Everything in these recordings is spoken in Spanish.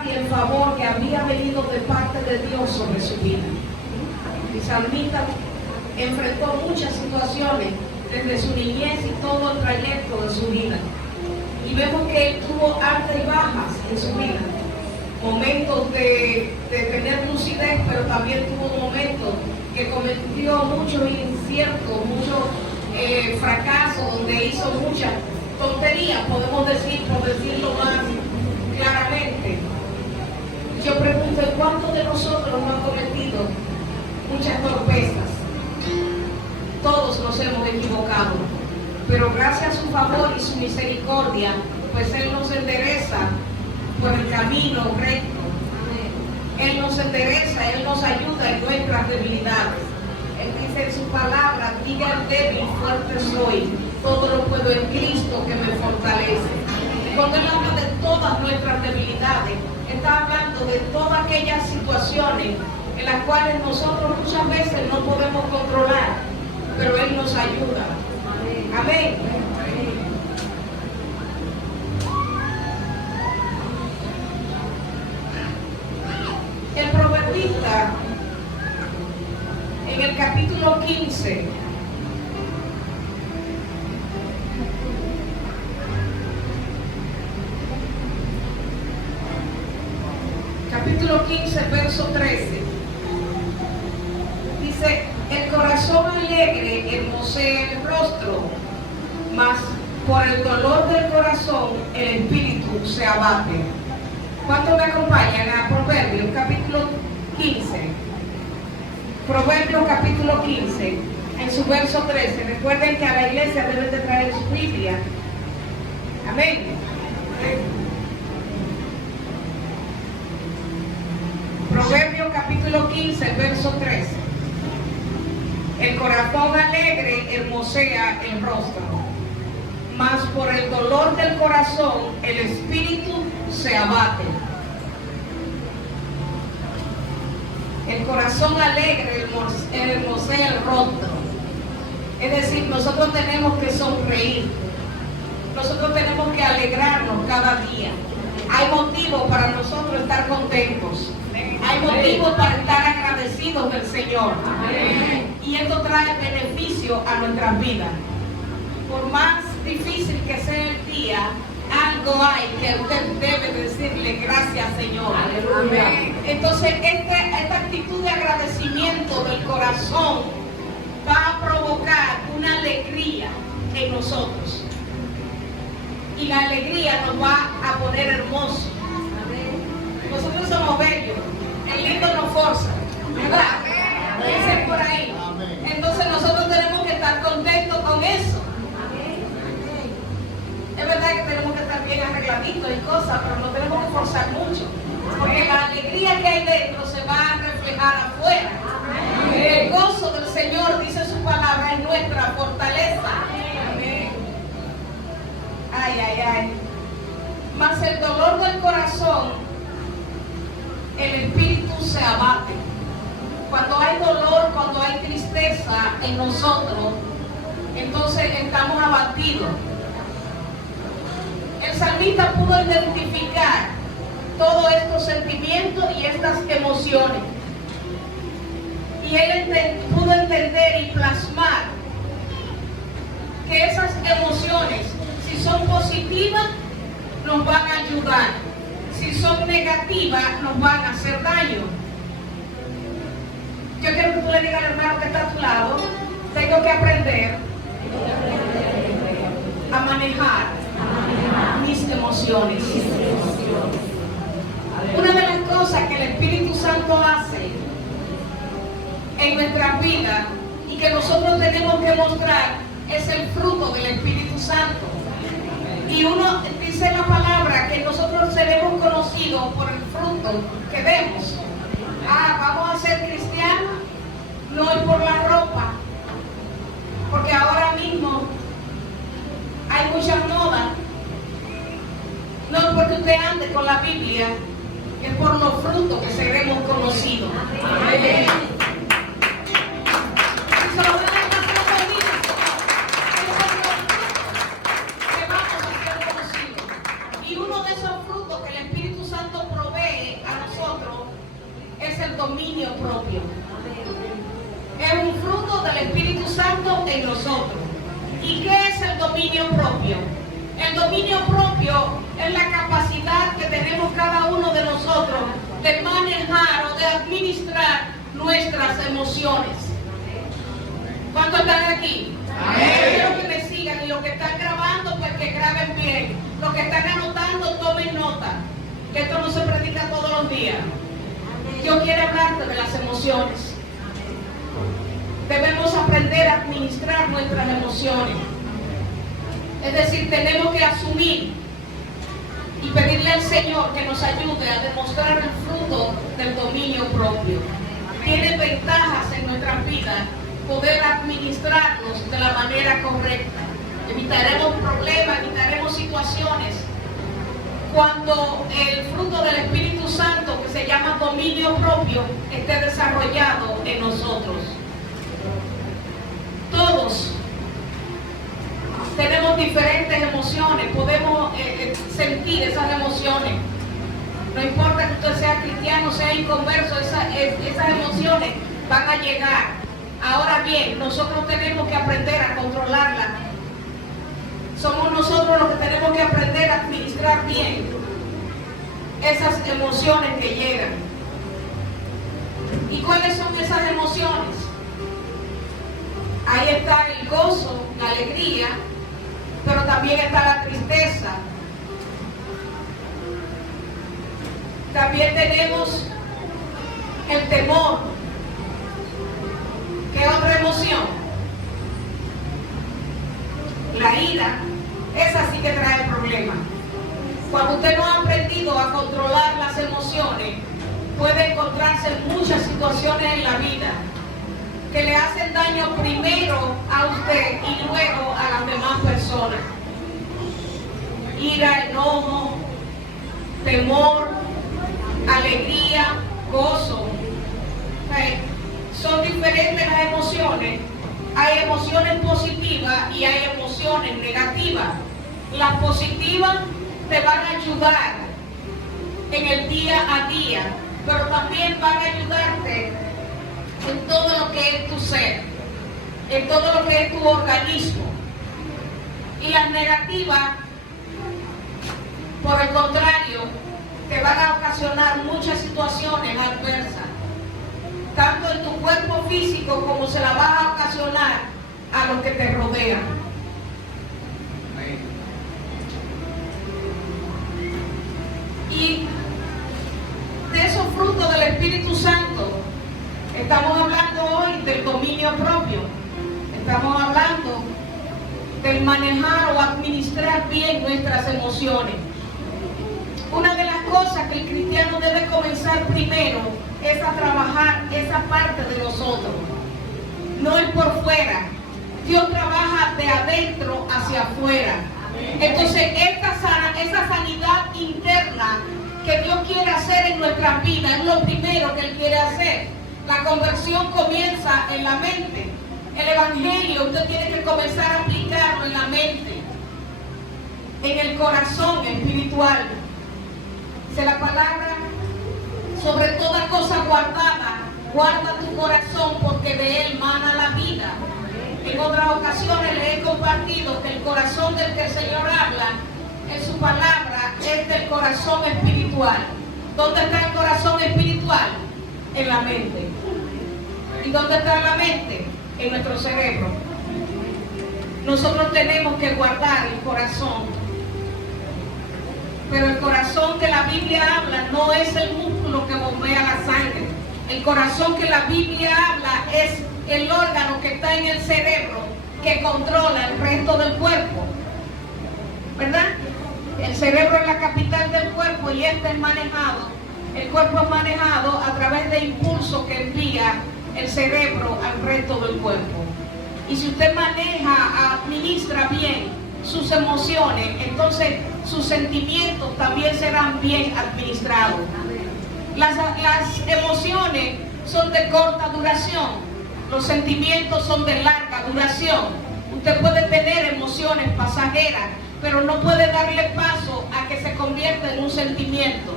bondad y el favor que había venido de parte de Dios sobre su vida. El salmista enfrentó muchas situaciones desde su niñez y todo el trayecto de su vida. Y vemos que él tuvo altas y bajas en su vida. Momentos de tener lucidez, pero también tuvo momentos que cometió muchos inciertos, muchos fracasos, donde hizo muchas tonterías, podemos decir, por decirlo más claramente. Yo pregunto, ¿cuántos de nosotros no han cometido muchas torpezas? Todos nos hemos equivocado, pero gracias a su favor y su misericordia, pues Él nos endereza por el camino recto. Él nos endereza, Él nos ayuda en nuestras debilidades. Él dice en su palabra, diga el débil, fuerte soy, todo lo puedo en Cristo que me fortalece. Cuando Él habla de todas nuestras debilidades, está hablando de todas aquellas situaciones en las cuales nosotros muchas veces no podemos controlar, pero Él nos ayuda. Amén. El proverbista, en el capítulo 15, verso 13, dice: el corazón alegre hermosea el rostro, mas por el dolor del corazón el espíritu se abate. ¿Cuántos me acompañan a Proverbios capítulo 15? Proverbios capítulo 15, en su verso 13. Recuerden que a la iglesia deben de traer su Biblia. Amén. Proverbios capítulo 15, verso 13. El corazón alegre hermosea el rostro, mas por el dolor del corazón el espíritu se abate. El corazón alegre hermosea el rostro. Es decir, nosotros tenemos que sonreír. Nosotros tenemos que alegrarnos cada día. Hay motivos para nosotros estar contentos. Hay motivos para estar agradecidos del Señor. Y esto trae beneficio a nuestras vidas. Por más difícil que sea el día, algo hay que usted debe decirle gracias, Señor. Aleluya. Entonces, esta actitud de agradecimiento del corazón va a provocar una alegría en nosotros. Y la alegría nos va a poner hermosos. Nosotros somos bellos. El lindo nos forza, ¿verdad? Dicen por ahí. Entonces nosotros tenemos que estar contentos con eso. Es verdad que tenemos que estar bien arregladitos y cosas, pero no tenemos que forzar mucho, porque la alegría que hay dentro se va a reflejar afuera. El gozo del Señor, dice su palabra, es nuestra fortaleza. Ay, ay, ay. Mas el dolor del corazón, el espíritu se abate. Cuando hay dolor, cuando hay tristeza en nosotros, entonces estamos abatidos. El salmista pudo identificar todos estos sentimientos y estas emociones. Y él pudo entender y plasmar que esas emociones, si son positivas, nos van a ayudar. Si son negativas, nos van a hacer daño. Yo quiero que tú le digas al hermano que está a tu lado, tengo que aprender a manejar mis emociones. Una de las cosas que el Espíritu Santo hace en nuestras vidas y que nosotros tenemos que mostrar es el fruto del Espíritu Santo. Y uno dice la palabra que nosotros seremos conocidos por el fruto que vemos. Vamos a ser cristianos, no es por la ropa, porque ahora mismo hay muchas modas. No es porque usted ande con la Biblia, es por los frutos que seremos conocidos. Amén. Y uno de esos frutos que el Espíritu Santo provee dominio propio. Es un fruto del Espíritu Santo en nosotros. ¿Y qué es el dominio propio? El dominio propio es la capacidad que tenemos cada uno de nosotros de manejar o de administrar nuestras emociones. ¿Cuántos están aquí? Quiero que me sigan, y los que están grabando, pues que graben bien. Los que están anotando, tomen nota, que esto no se predica todos los días. Dios quiere hablarte de las emociones. Debemos aprender a administrar nuestras emociones. Es decir, tenemos que asumir y pedirle al Señor que nos ayude a demostrar el fruto del dominio propio. Tiene ventajas en nuestras vidas poder administrarnos de la manera correcta. Evitaremos problemas, evitaremos situaciones cuando el fruto del Espíritu Santo, que se llama dominio propio, esté desarrollado en nosotros. Todos tenemos diferentes emociones, podemos sentir esas emociones. No importa que usted sea cristiano, sea inconverso, esas emociones van a llegar. Ahora bien, nosotros tenemos que aprender a controlarlas. Somos nosotros los que tenemos que aprender a administrar bien esas emociones que llegan. ¿Y cuáles son esas emociones? Ahí está el gozo, la alegría, pero también está la tristeza. También tenemos el temor. ¿Qué otra emoción? La ira. Esa sí que trae problemas. Cuando usted no ha aprendido a controlar las emociones, puede encontrarse en muchas situaciones en la vida que le hacen daño primero a usted y luego a las demás personas. Ira, enojo, temor, alegría, gozo. Son diferentes las emociones. Hay emociones positivas y hay emociones negativas. Las positivas te van a ayudar en el día a día, pero también van a ayudarte en todo lo que es tu ser, en todo lo que es tu organismo. Y las negativas, por el contrario, te van a ocasionar muchas situaciones adversas, tanto en tu cuerpo físico como se la vas a ocasionar a los que te rodean. Y de esos frutos del Espíritu Santo, estamos hablando hoy del dominio propio. Estamos hablando del manejar o administrar bien nuestras emociones. Una de las cosas que el cristiano debe comenzar primero es a trabajar esa parte de nosotros. No es por fuera. Dios trabaja de adentro hacia afuera. Entonces, esa sanidad interna que Dios quiere hacer en nuestras vidas es lo primero que Él quiere hacer. La conversión comienza en la mente. El Evangelio usted tiene que comenzar a aplicarlo en la mente, en el corazón espiritual. Dice la palabra: sobre toda cosa guardada, guarda tu corazón, porque de él mana la vida. En otras ocasiones les he compartido que el corazón del que el Señor habla en su palabra es del corazón espiritual. ¿Dónde está el corazón espiritual? En la mente. ¿Y dónde está la mente? En nuestro cerebro. Nosotros tenemos que guardar el corazón. Pero el corazón que la Biblia habla no es el músculo que bombea la sangre. El corazón que la Biblia habla es el órgano que está en el cerebro que controla el resto del cuerpo. ¿Verdad? El cerebro es la capital del cuerpo y este es manejado. El cuerpo es manejado a través de impulsos que envía el cerebro al resto del cuerpo. Y si usted maneja, administra bien sus emociones, entonces sus sentimientos también serán bien administrados. Las emociones son de corta duración, los sentimientos son de larga duración. Usted puede tener emociones pasajeras, pero no puede darle paso a que se convierta en un sentimiento.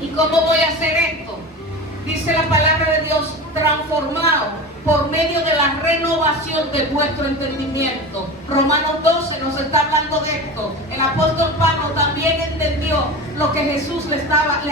¿Y cómo voy a hacer esto? Dice la palabra de Dios, transformado por medio de la renovación de vuestro entendimiento. Romanos 12 nos está hablando de esto. El apóstol Pablo también entendió lo que Jesús le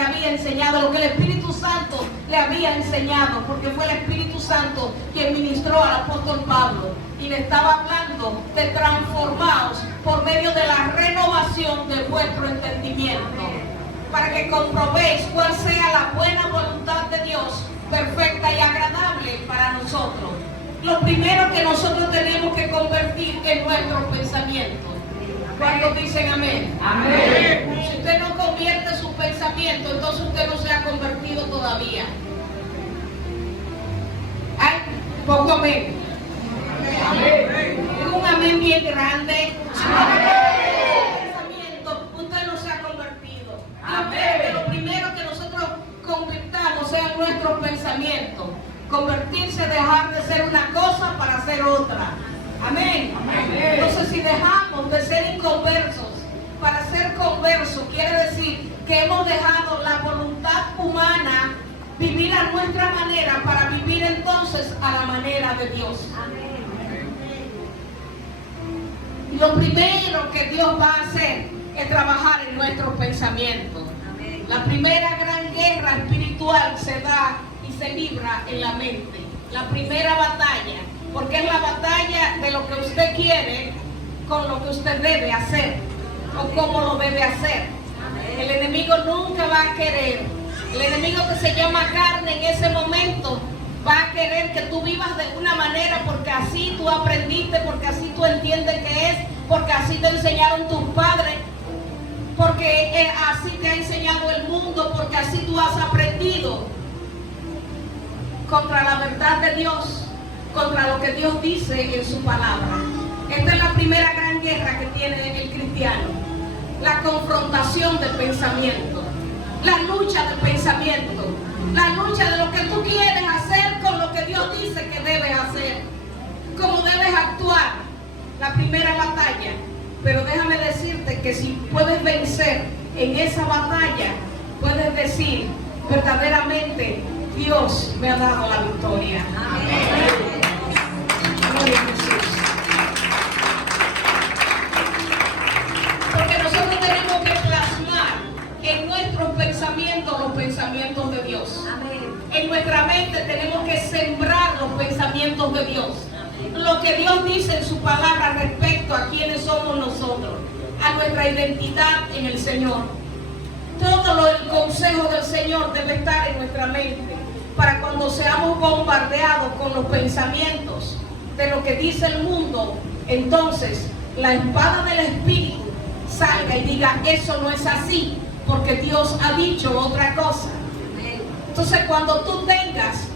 había enseñado, lo que el Espíritu Santo le había enseñado, porque fue el Espíritu Santo quien ministró al apóstol Pablo y le estaba hablando de transformados por medio de la renovación de vuestro entendimiento, para que comprobéis cuál sea la buena voluntad de Dios, perfecta y agradable para nosotros. Lo primero que nosotros tenemos que convertir es nuestros pensamientos. ¿Cuántos dicen amén? Amén. Si usted no convierte su pensamiento, entonces usted no se ha convertido todavía. Ay, poco amén. Amén. Es un amén bien grande. Usted no se ha convertido. Amén. Lo primero que nosotros convirtamos sean nuestros pensamientos. Convertirse, dejar de ser una cosa para ser otra. Amén. Amén. Entonces, si dejamos de ser inconversos para ser conversos, quiere decir que hemos dejado la voluntad humana vivir a nuestra manera para vivir entonces a la manera de Dios. Amén. Y lo primero que Dios va a hacer es trabajar en nuestros pensamientos. Amén. La primera gran guerra espiritual se da y se libra en la mente. La primera batalla, porque es la batalla de lo que usted quiere con lo que usted debe hacer o cómo lo debe hacer. Amén. El enemigo nunca va a querer, el enemigo que se llama carne en ese momento va a querer que tú vivas de una manera porque así tú aprendiste, porque así tú entiendes que es, porque así te enseñaron tus padres, porque así te ha enseñado el mundo, porque así tú has aprendido, contra la verdad de Dios, contra lo que Dios dice en su palabra. Esta es la primera gran guerra que tiene el cristiano, la confrontación del pensamiento, la lucha del pensamiento, la lucha de lo que tú quieres hacer con lo que Dios dice que debes hacer, cómo debes actuar, la primera batalla. Pero déjame decirte que si puedes vencer en esa batalla, puedes decir verdaderamente, Dios me ha dado la victoria. Amén. Gloria a Jesús. Porque nosotros tenemos que plasmar en nuestros pensamientos los pensamientos de Dios. Amén. En nuestra mente tenemos que sembrar los pensamientos de Dios. Amén. Lo que Dios dice en su palabra respecto a quiénes somos nosotros, a nuestra identidad en el Señor. Todo el consejo del Señor debe estar en nuestra mente, para cuando seamos bombardeados con los pensamientos de lo que dice el mundo, entonces la espada del Espíritu salga y diga, eso no es así, porque Dios ha dicho otra cosa. Entonces, cuando tú tengas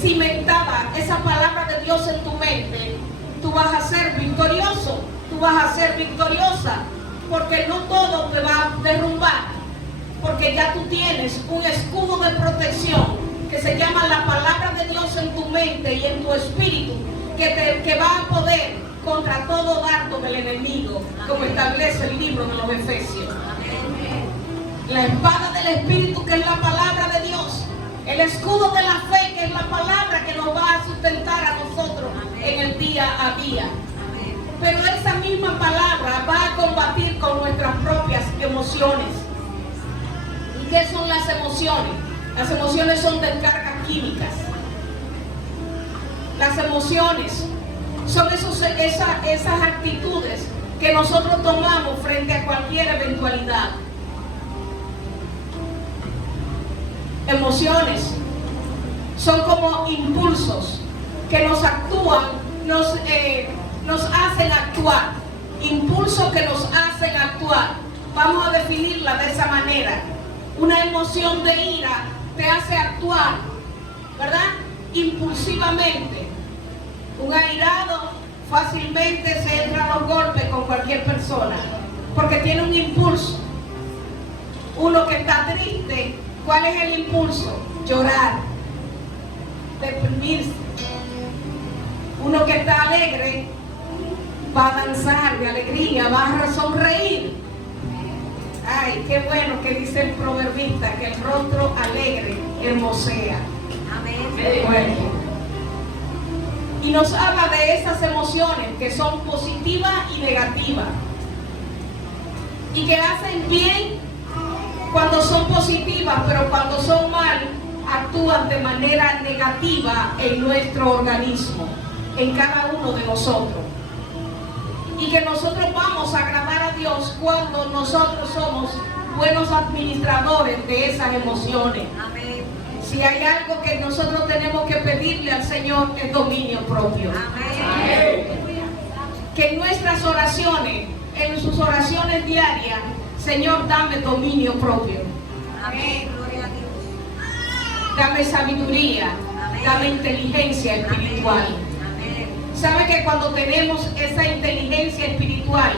cimentada esa palabra de Dios en tu mente, tú vas a ser victorioso, tú vas a ser victoriosa, porque no todo te va a derrumbar, porque ya tú tienes un escudo de protección que se llama la palabra de Dios en tu mente y en tu espíritu, que va a poder contra todo dardo del enemigo, como establece el libro de los Efesios. La espada del Espíritu, que es la palabra de Dios, el escudo de la fe, que es la palabra que nos va a sustentar a nosotros en el día a día. Pero esa misma palabra va a combatir con nuestras propias emociones. ¿Y qué son las emociones? Las emociones son descargas químicas. Las emociones son esas actitudes que nosotros tomamos frente a cualquier eventualidad. Emociones son como impulsos que nos actúan, nos hacen actuar. Impulsos que nos hacen actuar. Vamos a definirla de esa manera. Una emoción de ira te hace actuar, ¿verdad? Impulsivamente. Un airado fácilmente se entra a los golpes con cualquier persona, porque tiene un impulso. Uno que está triste, ¿cuál es el impulso? Llorar, deprimirse. Uno que está alegre va a danzar de alegría, va a sonreír. Ay, qué bueno que dice el proverbista que el rostro alegre hermosea. Amén. Bueno. Y nos habla de esas emociones que son positivas y negativas. Y que hacen bien cuando son positivas, pero cuando son mal, actúan de manera negativa en nuestro organismo, en cada uno de nosotros. Y que nosotros vamos a agradar a Dios cuando nosotros somos buenos administradores de esas emociones. Amén. Si hay algo que nosotros tenemos que pedirle al Señor es dominio propio. Amén. Que en nuestras oraciones, en sus oraciones diarias, Señor, dame dominio propio. Amén. Gloria a Dios. Dame sabiduría, Amén. dame inteligencia espiritual. Amén. ¿Sabe que cuando tenemos esa inteligencia espiritual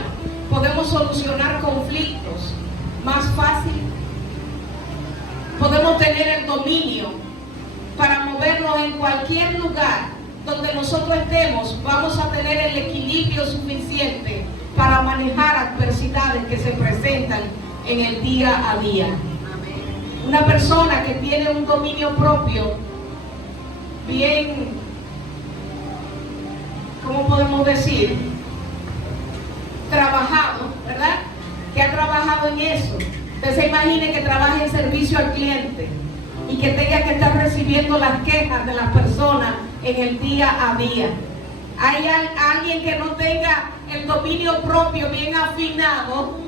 podemos solucionar conflictos más fácil? Podemos tener el dominio para movernos en cualquier lugar donde nosotros estemos. Vamos a tener el equilibrio suficiente para manejar adversidades que se presentan en el día a día. Amén. Una persona que tiene un dominio propio bien, ¿cómo podemos decir? Trabajado, ¿verdad? Que ha trabajado en eso. Usted se imagine que trabaje en servicio al cliente y que tenga que estar recibiendo las quejas de las personas en el día a día. Hay alguien que no tenga el dominio propio bien afinado,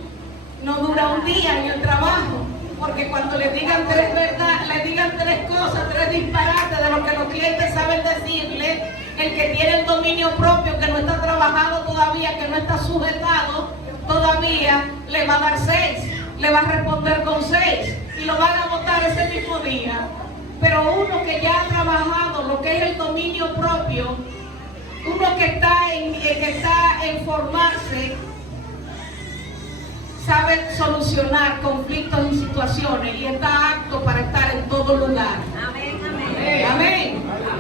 no dura un día en el trabajo, porque cuando le digan tres verdades, le digan tres cosas, tres disparates de lo que los clientes saben decirle, el que tiene el dominio propio, que no está trabajado todavía, que no está sujetado todavía, le va a dar 6, le va a responder con 6 y lo van a votar ese mismo día. Pero uno que ya ha trabajado lo que es el dominio propio, uno que está en formarse, sabe solucionar conflictos y situaciones y está apto para estar en todo lugar. Amén. Amén. Amén.